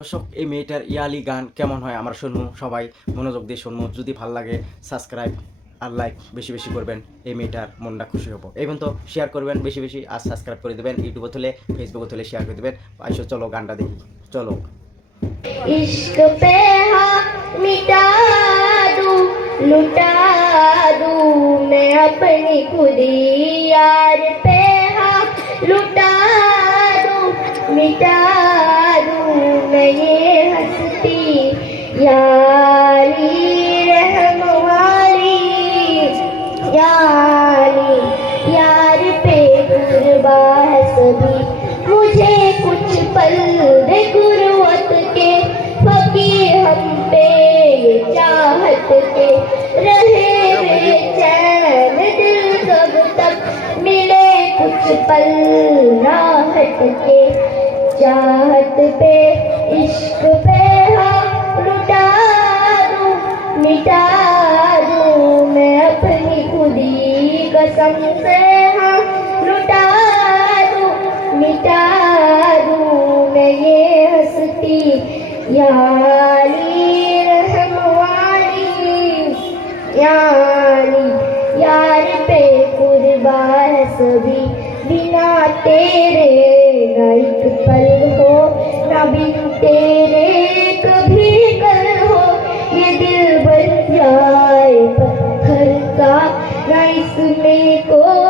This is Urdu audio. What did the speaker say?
দর্শক এই মেয়েটার ইয়ালি গান কেমন হয় আমরা শুনব। সবাই মনোযোগ দিয়ে শুনব। যদি ভালো লাগে সাবস্ক্রাইব আর লাইক বেশি বেশি করবেন। এই মেয়েটার মনটা খুশি হব। এবং তো শেয়ার করবেন বেশি বেশি আর সাবস্ক্রাইব করে দেবেন। ইউটিউবে তুলে ফেসবুকে তুলে শেয়ার করে দেবেন। আসো চলো গানটা দেখি। চলো। ইশক اپنی خودی یار پہ ہاتھ لٹا دوں مٹا دوں میں یہ ہستی یاری رحم والی یاری یار پہ قربا ہے سبھی مجھے کچھ پل دے قروت کے فقیر ہم پہ راحت کے چاہت پہ عشق پہ ہاں لٹا دوں مٹا دوں میں اپنی خودی قسم سے ہاں لٹا دوں مٹا دوں میں یہ ہستی یا علی رحم والی یا علی یار پہ قربان سبھی تیرے رائت پل ہو نہ تیرے کبھی کل ہو یہ دل بن جائے پتھر کا رائس اس میں کوئی